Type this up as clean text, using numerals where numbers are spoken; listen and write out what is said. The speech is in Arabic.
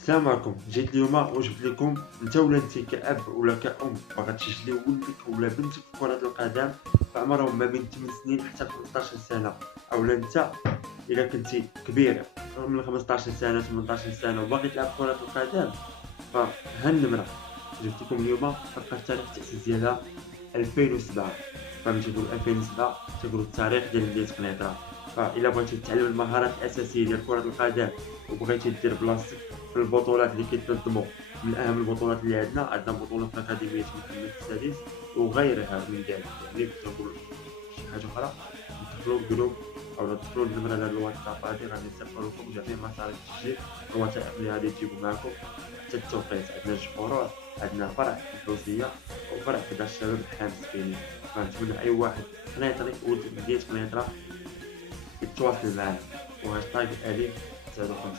السلام عليكم. جيت اليوم وجبت لكم انت ولا انت كأب ولا كأم باغا تسجلي ولدك ولا بنتك في كرة القدم فعمرهم ما بين 8 سنين حتى 15 سنة، اولا انت الا كنتي كبير من 15 سنة 18 سنة وباغي تلعب كرة القدم فها النمرة. جبت لكم اليوم فكرت تاريخ التأسيس ديالها 2007. فهمتي تقول 2007 تقول التاريخ ديال مدينة قنيطرة. فإلا بغيتي تتعلم المهارات الأساسية ديال كرة القدم وبغيتي دير بلاصتك في البطولات اللي كيتنظموا، من أهم البطولات اللي عندنا بطولة أكاديمية محمد السادس وغيرها من ذلك، يعني كنت نقول شي حاجة أخرى ندخلوا الجروب أو ندخلوا النمرة ديال الواتساب هادي غادي نسيركو لكم جميع مصاريف التسجيل والوثائق اللي غادي تجيبوا معاكم حتى التوقيت. عندنا جوج فروع، عندنا فرع في الفلوسية وفرع في دار الشباب الحامس كاينين. فنتمنى أي واحد قنيطري ولد في مدينة قنيطرة يتواصل معنا. وهاشتاغ أليف 59.